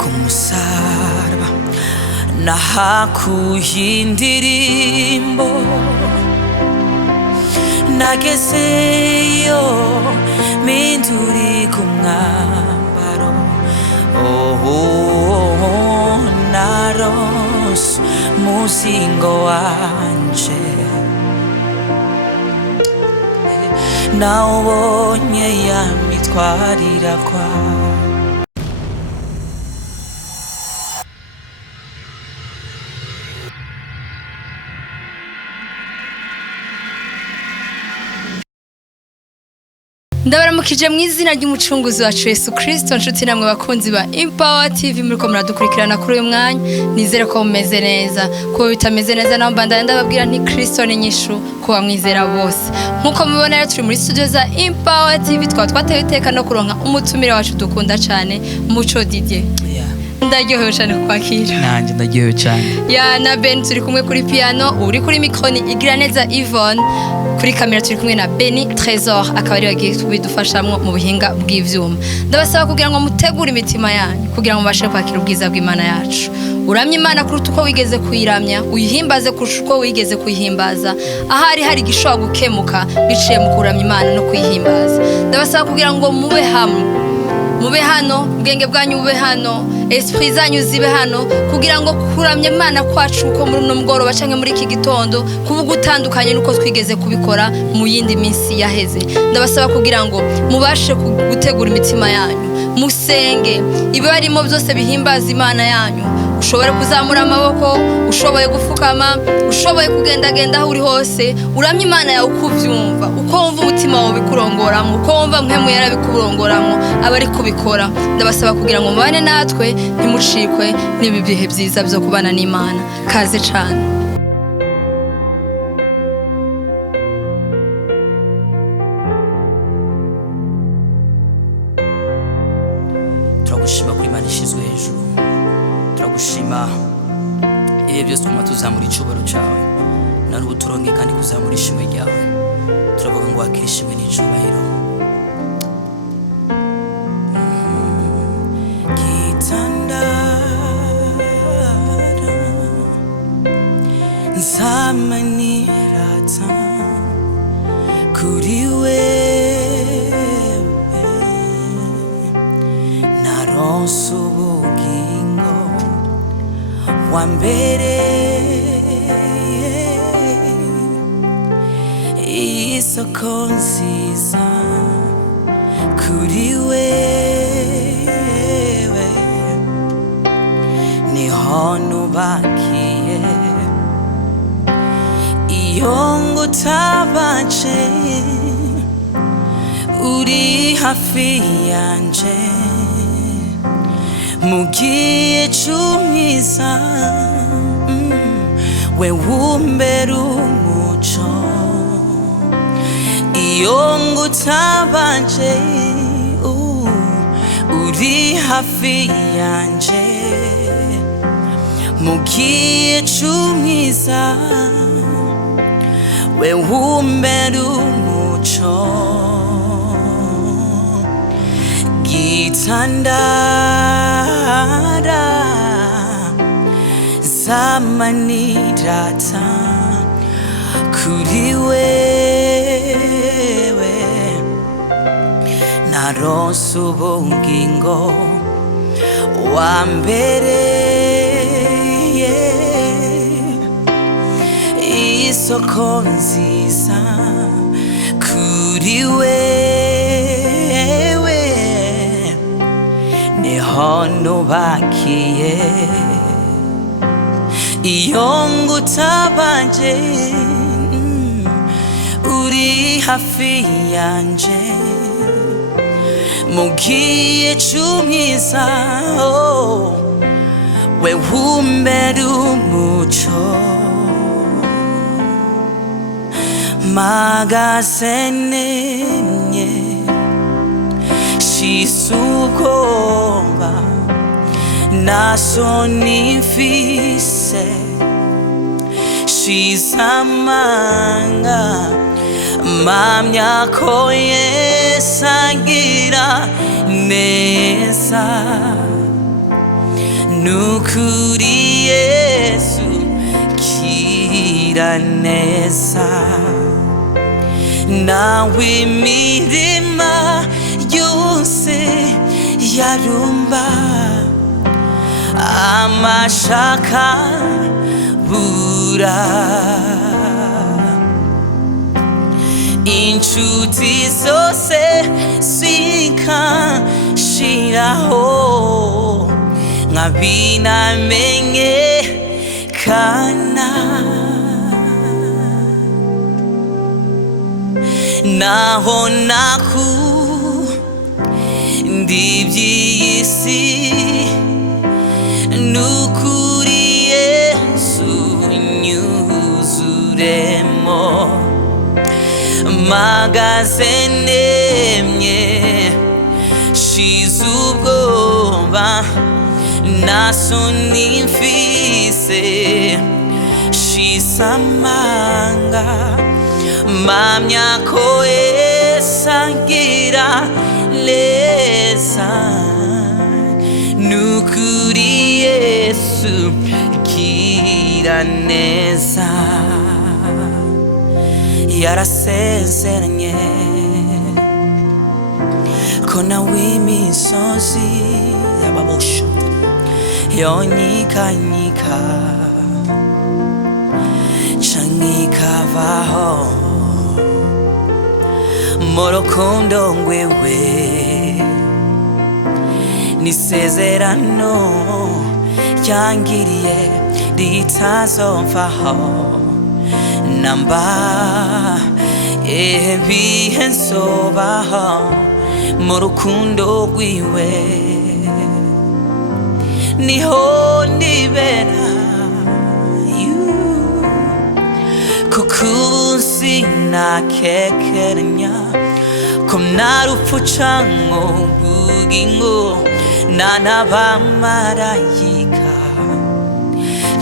kumusaraba nahakuye indirimbo nagezeyo mpindurika umwambaro naronse umuzingo wanje nawubonye yamitwarira kwawe. Ndabaramukije mu izina ry'umucunguzi wacu Yesu Kristo. Nshuti namwe bakunzi ba Empower TV muriko muradukurikirana kuri uyu mwanya, nizere ko mumeze neza. Kuba bitameze neza naho mbandanya ndababwira nti Kristo ni nyishu kuba mwizera bose. Nkuko mubibona rero turi muri studio za Empower TV, twateye iteka no kuronka umutumire wacu dukunda cyane, Muco Didier. Ndaryohewe cyane kukwakira. Nanjye ndaryohewe cyane. Ya na Ben turi kumwe kuri piano, uri kuri micro ni Igiraneza Yvonne. Kuri kamera turi kumwe na Beni Trésor, akaba ari bagiye kubidufashamwo mu buhinga bw'ivyuma. Ndabasaba kugira ngo mutegure imitima yanyu kugira ngo mubashe kwakira ubwiza bw'Imana yacu. Uramye Imana kuruta uko wigeze kuyiramya, uyihimbaze kurusha uko wigeze kuyihimbaza. Ahari hari gishobora gukemuka biciye mu kuramya Imana no kuyihimbaza. Ndabasaba kugira ngo mube hamwe, mube hano, ubwenge bwanyu bube hano, esprit zanyu zibe hano, kugira ngo kuramya Imana kwacu uko muri no mugoroba canke muri iki gitondo kuvuga utandukanye nuko twigeze kubikora mu yindi minsi yaheze. Ndabasaba kugira ngo mubashe gutegura imitima yanyu, musenge ibe barimo byose bihimbaza Imana yanyu. Ushobore kuzamura amaboko, ushoboye gufukama, ushoboye kugendagenda aho uri hose, uramye Imana yawe ukuvyumva, uko wumva umutima wawe bikurongoramo, uko wumva mpemu yarabikurongoramwo abari kubikora. Ndabasaba kugira ngo mubane natwe ntimucikwe n'ibi bihe byiza byo kubana n'Imana. Kaze cyane. Turagushima kuri Imana ishizwe hejuru, turagushima ibihe byose tuma tuzamura icubaro cawe, narubu turonke kandi kuzamura ishimwe ryawe. Turavuga ngo wakire ishimwe n'icubahiro. Gitandara nzamanirata kuri wewe, naronse ubugingo wa mbere, isoko nziza kuri wewe, niho nubakiye iyo ngutabaje, uri hafi yanje mugiye cyumwiza, we wumbera umuco iyo ngutabaje, uri hafi yanje mugiye cyumwiza, we wumbera umuco. Gitandara zamanirata kuri wewe, naronse ubugingo wa mbere, isoko nziza kuri wewe, niho nubakiye iyo ngutabaje, uri hafi yanje mugiye cyumwiza, we wumbera umuco. Magasenemye shisubwoba nasoni mfise, shizamanga mamya ko Yesu agira neza, nukuri Yesu gira neza nawe imirima yose yarumba amashaka bura inshuti zose zikashiraho nkabinamenyekana naho ndiby'iyisi nukuri Yesu nyuzuremo magaze nemye shize ubwoba nasoni mfise shize amanga mamya ko Yesu agira neza nukuri Yesu gira neza yarasezeranye ko nawe imisozi y'ababosho yonyikanyika canke ikavaho mu rukundo ngwewe n'isezerano ryangiriye ritazomvaho namba ibihe nsobaho mu rukundo rwiwe niho ndibera kuko sinakekeranya ko narupfu canke ubugingo n'abamarayika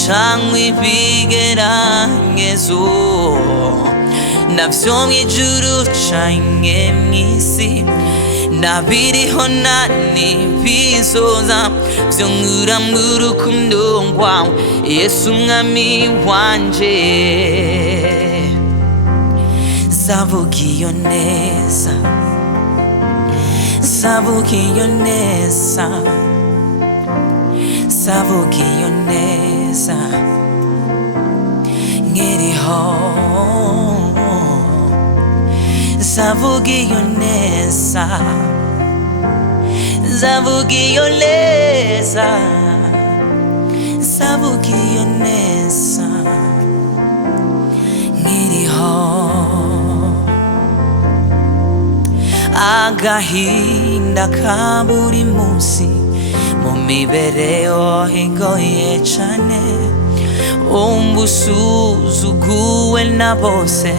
canke ibigeragezo navyo mw'ijuru canke mw'isi nabiriho n'ibizoza vyongura mu rukundo rwawe Yesu umwami wanje zavuga iyo neza zavuga iyo neza zavuga iyo neza nkiriho zavuga iyo neza zavuga iyo neza zavuga iyo neza nkiriho agahinda ka buri munsi mu mibereho igoye cane umbusuzuguwe na bose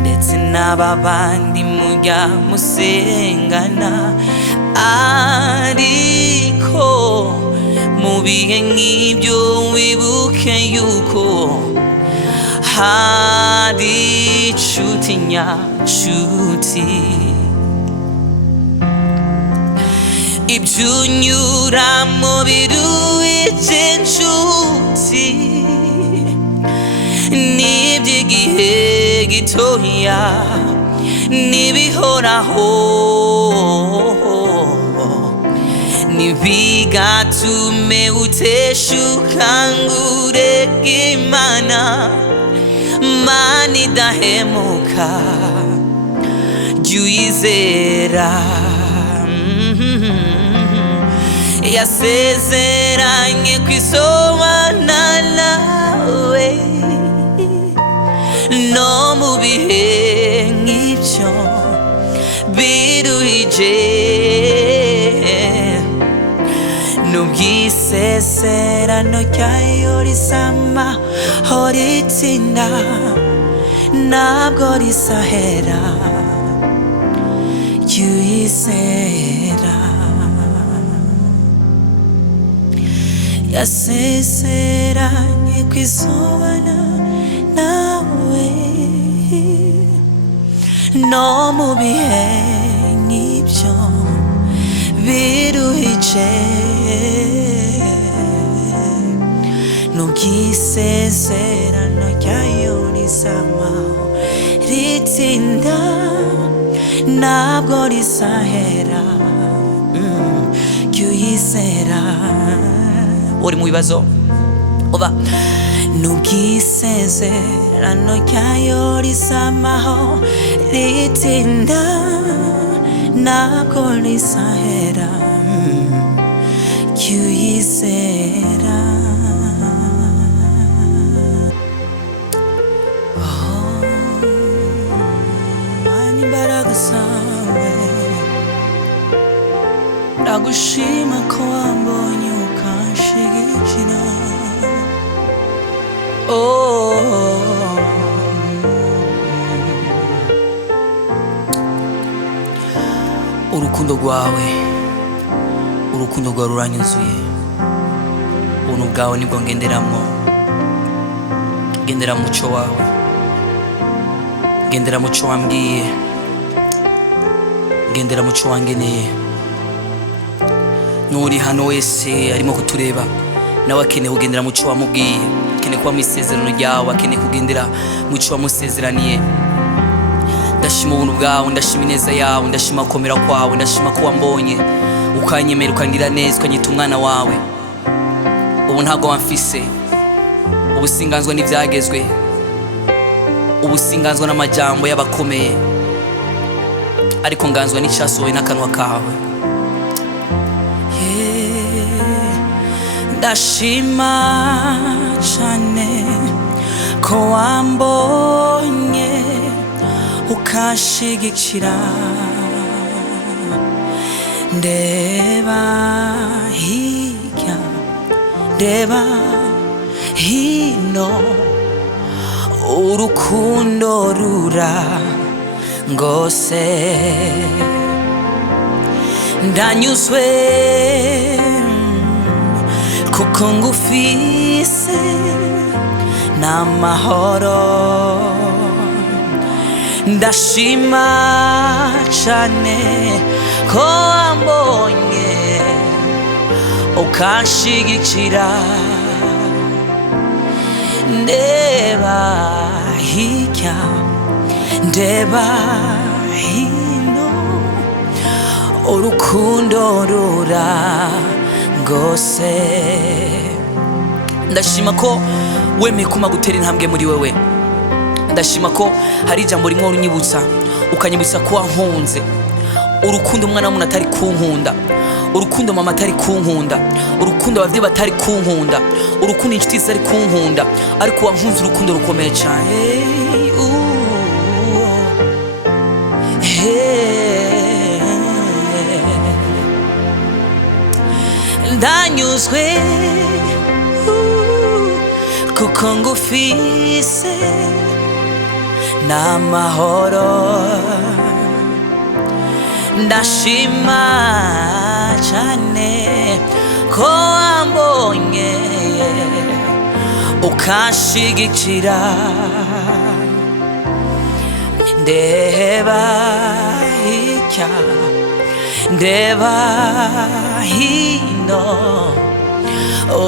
ndetse n'ababandi mujya musengana ariko mu bihe nk'ibyo wibuke yuko hari inshuti nyanshuti ibyo unyuramo biruhije inshuti n'iby'igihe gitoya n'ibihoraho ntibigatume uteshuka ngo ureke Imana Mana idahemuka jya uyizera yasezeranye kwisobana nawe no mu bihe nk'ibyo biruhije n'ubwisezerano ryayo risama ho ritsinda ntabwo risahera jya uyizera yasezeranye kwisobana nawe no mu bihe nk'ibyo biruhije n'ubwisezerano ryayo rizamaho ritinda ntabwo risahera ryuyizera uri mu bibazo oba n'ubwisezerano ryayo rizamaho ritinda ntabwo risahera ryuyizera mani imbaraga zawe ndagushima ko wambonye ukanshigikira urukundo rwawe ruranyuzuye ubuntu bwawe nibwo ngenderamwo gendera muco wawe gendera muco wambwiye gendera muco wangeneye n'uri hano wese arimo kutureba nawe akeneye kugendera muco wamubwiye akeneye kuba mu isezerano ryawe akeneye kugendera muco wamusezeraniye ndashima ubuntu bwawe ndashima ineza yawe ndashima gukomera kwawe ndashima ko wambonye ukanyemera ukangira neza ukanyita umwana wawe ubu ntabwo wamfise ubu singanzwa n'ibyagezwe ubu singanzwa n'amajambo y'abakomeye ariko nganzwa n'icyasohoye n'akanwa kawe ndashima cyane ko wambonye ukashigikira ndeba hirya ndeba hino urukundo rurangose ndanyuzwe kuko ngufise n'amahoro ndashima cyane ko wambonye ukanshigikira ndeba hirya ndeba hino urukundo rurangose ndashima ko wemeye kuma gutera intambwe muri wewe ndashima ko hari ijambo rimwe unyibutsa ukanyibutsa ko wankunze urukundo umwana w'umuntu atari kunkunda urukundo mama atari kunkunda urukundo abavyeyi batari kunkunda urukundo inshuti zari kunkunda ariko wankunze urukundo rukomeye cyane ndanyuzwe kuko ngufise n'amahoro ndashima cyane ko wambonye ukanshigikira ndeba hirya ndeba hino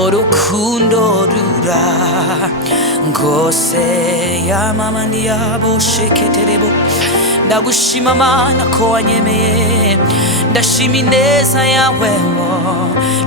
urukundo rurangose yamama ntiyabosheketerebo ndagushima mana ko wanyemeye ndashima ineza yawe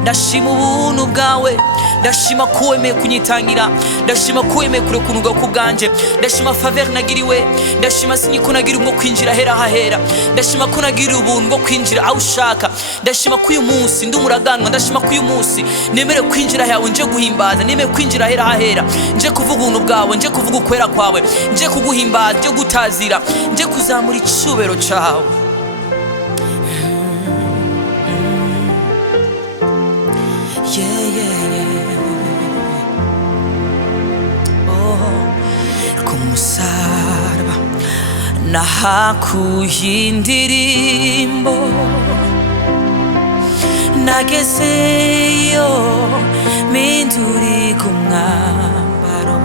ndashima ubuntu bwawe ndashima ko wemeye kunyitangira ndashima ko wemeye kurekunurwa ku bwanje ndashima faveur nagiriwe ndashima sinyiko nagira umwo kwinjira hera hahera ndashima ko nagira ubuntu bwo kwinjira aho ushaka ndashima ko uyu munsi ndi umuraganwa ndashima ko uyu munsi nemere kwinjira yawe nje guhimbaza nemere kwinjira hera hahera nje kuvuga ubuntu bwawe nje kuvuga ukwera kwawe nje kuguhimbaza nje gutazira nje kuzamura icubero cawe kumusaraba nahakuye indirimbo nagezeyo mindurika umwambaro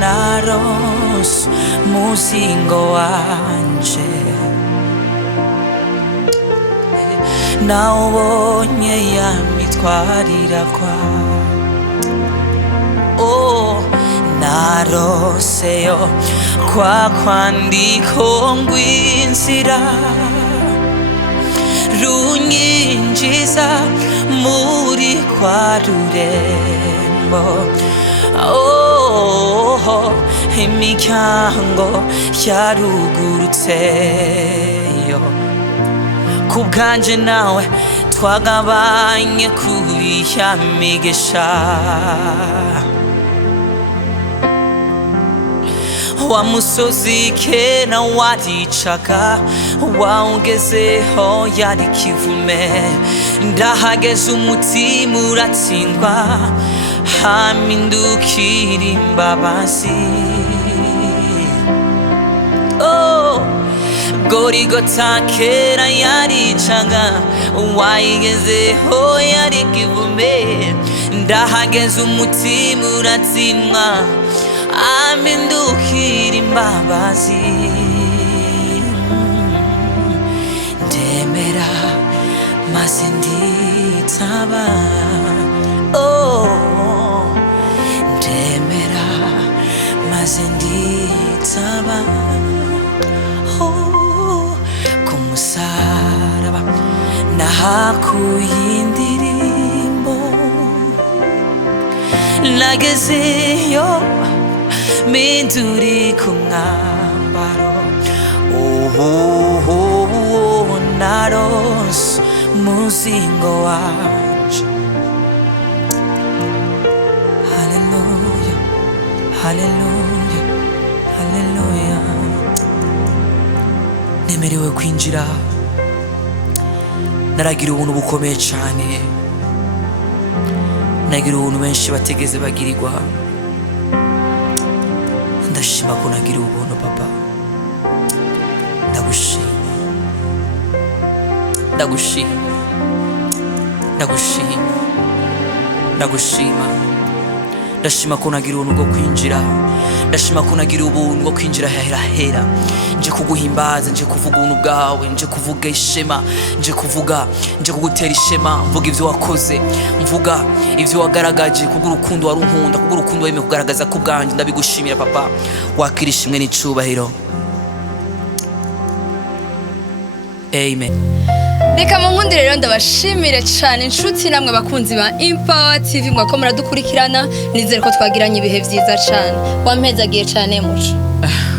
naronse muzingo wanje nawubonye yamitwa twariragwa. Oh, naroseyo kwa kwandiko ngw'inzira runyinjiza muri kwa rurembo. Oh, imiryango yarugurutseyo kubwanje nawe twagabanye kuri ya migisha. Wa musozi kera waricaga wawugezeho yari kivume, ndahageze umutima uratsindwa hamindukira imbabazi. Oh, Gorigota kera yaricaga wayigezeho yari kivume, ndahageze umutima uratsindwa amindukira imbabazi. Ndemera maze nditaba. Oh, ndemera maze nditaba. Oh, ku musaraba nahakuye indirimbo, nagezeyo minduri ku mwambaro. Oh, naronse umuzingo wanje. Haleluya, haleluya, haleluya. Nemerewe kwinjira, naragira ubuntu bukomeye cyane, nagira ubuntu benshi bategeze bagirirwa. Ndashima ko nagira ubuntu papa, ndagushima, ndagushima, ndagushima, ndagushima. Ndashima ko nagira ubuntu bwo kwinjira, ndashima ko nagira ubuntu bwo kwinjira hera hera, nje kuguhimbaza, nje kuvuga ubuntu bwawe, nje kuvuga ishema, nje kugutera ishema, mvuga ivyo wakoze, mvuga ivyo wagaragaje kubw'urukundo warunkunda, kubw'urukundo wemeye kugaragaza ku bwanjye. Ndabigushimira papa, wakira ishimwe n'icubahiro. Amen. Reka mu nkundi rero ndabashimire cyane inshuti namwe bakunzi ba Empower TV mwako muradukurikirana, nizere ko twagiranye ibihe vyiza cyane. Wampezagiye cyane muco.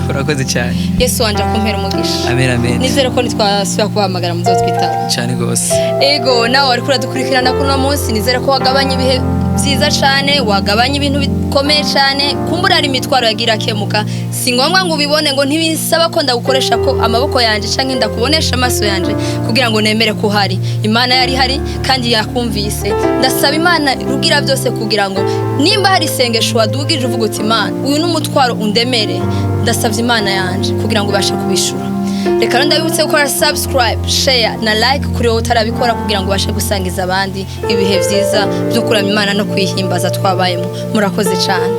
Urakoze cyane. Yesu wanje akumpera umugisha. Amen, amen. Nizere ko nitwasubira kubahamagara muzotwitaba. Cyane gose. Ego nawe ariko uradukurikirana kuno munsi, nizere ko wagabanye ibihe vyiza cyane, wagabanye ibintu bikomeye cyane. Kumbura ari imitwaro yagira kemuka, si ngombwa ngo ubibone, ngo ntibisaba ko ndagukoresha ko amaboko yanje canke ndakubonesha amaso yanje kugira ngo nemere ko hari Imana yari hari kandi yakumvise. Ndasaba Imana rugira byose kugira ngo nimba hari isengesho wadugije uvuga uti Imana uyu n'umutwaro undemere, ndasavye Imana yanje kugira ngo ubashe kubishura. Reka rero ndabibutse gukora subscribe, share na like kuri wowe utarabikora kugira ngo ubashe gusangiza abandi ibihe vyiza byo kuramya Imana no kwihimbaza twabayemo. Murakoze cyane.